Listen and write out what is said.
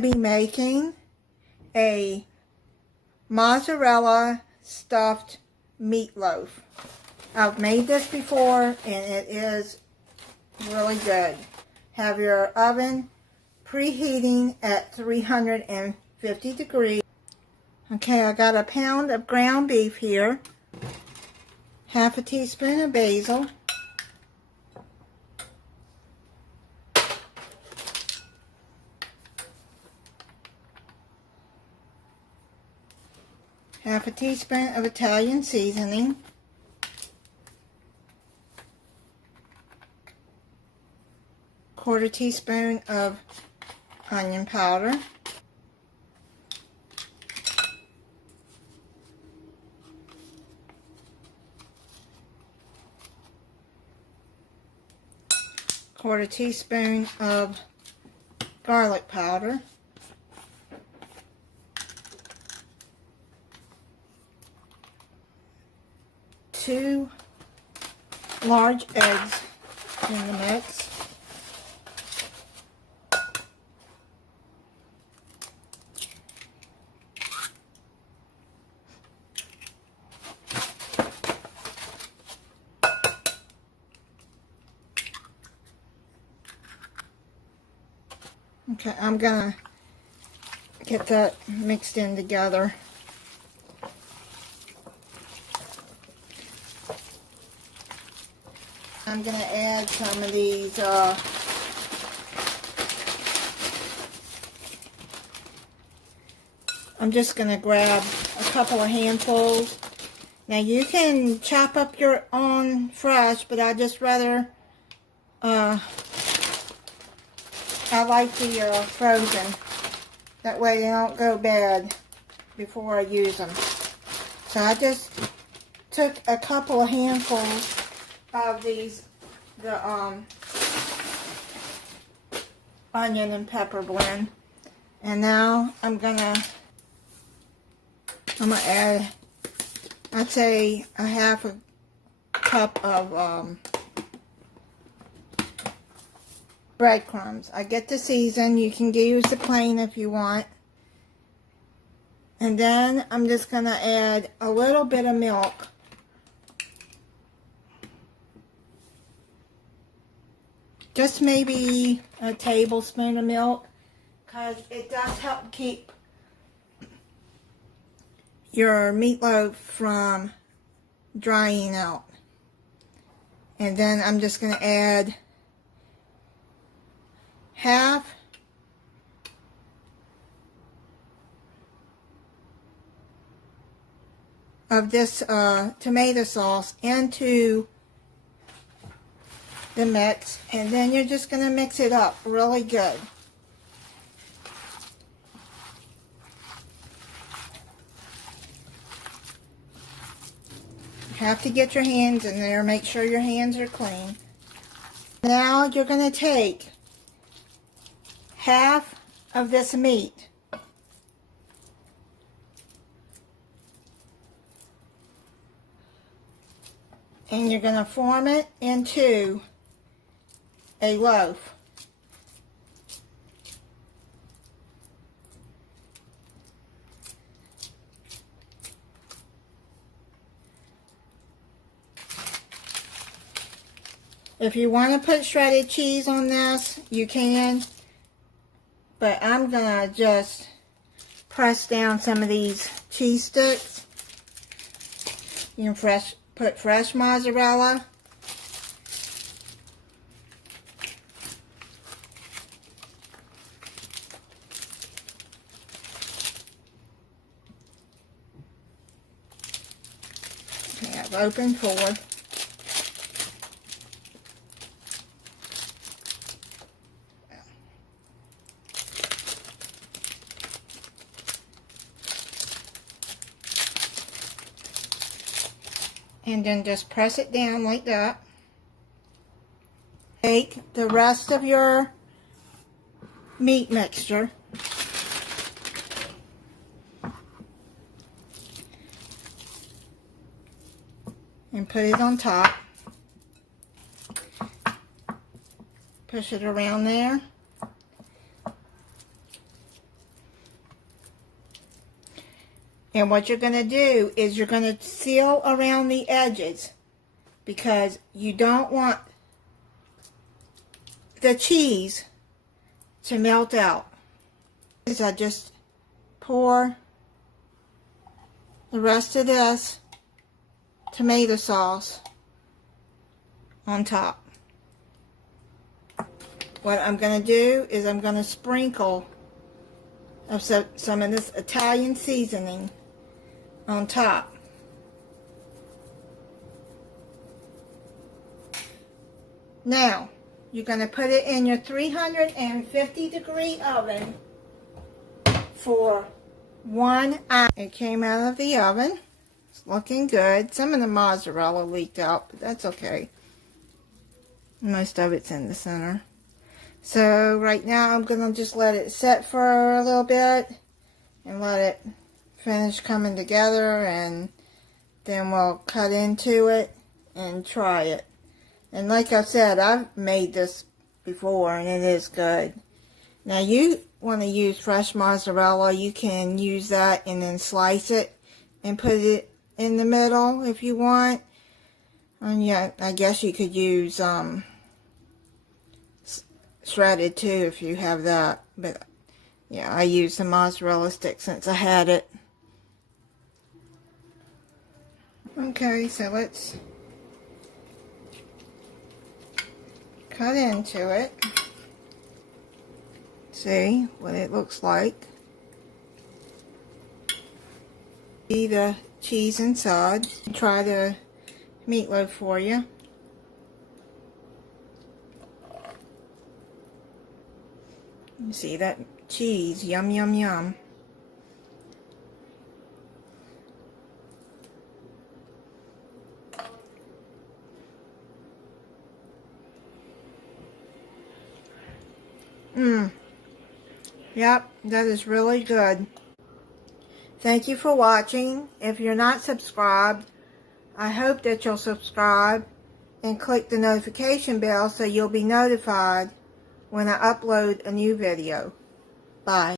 to be making a mozzarella stuffed meatloaf. I've made this before and it is really good. Have your oven preheating at 350 degrees. Okay, I got a pound of ground beef here, half a teaspoon of basil, half a teaspoon of Italian seasoning, quarter teaspoon of onion powder, quarter teaspoon of garlic powder, two large eggs in the mix, okay, I'm gonna get that mixed in together. I'm gonna add some of these I'm just gonna grab a couple of handfuls. Now you can chop up your own fresh, but I just rather I like the frozen. That way they don't go bad before I use them. So I just took a couple of handfuls of these, the onion and pepper blend. And now I'm gonna add, I'd say a half a cup of breadcrumbs. I get to season. You can use the plain if you want. And then I'm just gonna add a little bit of milk. Just maybe a tablespoon of milk, because it does help keep your meatloaf from drying out. And then I'm just going to add half of this tomato sauce into the mix, and then you're just going to mix it up really good. You have to get your hands in there, make sure your hands are clean. Now you're going to take half of this meat and you're going to form it into a loaf. If you want to put shredded cheese on this, you can, but I'm gonna just press down some of these cheese sticks. You can put fresh mozzarella. Okay, I've opened 4. And then just press it down like that. Take the rest of your meat mixture and put it on top. Push it around there. And what you're going to do is you're going to seal around the edges because you don't want the cheese to melt out. So I just pour the rest of this tomato sauce on top. What I'm going to do is I'm going to sprinkle of some of this Italian seasoning on top. Now, you're going to put it in your 350-degree oven for 1 hour. It came out of the oven. It's looking good. Some of the mozzarella leaked out, but that's okay. Most of it's in the center. So right now I'm going to just let it set for a little bit and let it finish coming together, and then we'll cut into it and try it. And like I said, I've made this before and it is good. Now you want to use fresh mozzarella, you can use that and then slice it and put it in the middle if you want. And yeah, I guess you could use shredded too if you have that, but yeah, I used the mozzarella stick since I had it. Okay, so let's cut into it. See what it looks like. See the cheese inside. Try the meatloaf for you. You see that cheese, yum yum yum. Yep, that is really good. Thank you for watching. If you're not subscribed, I hope that you'll subscribe and click the notification bell so you'll be notified when I upload a new video. Bye.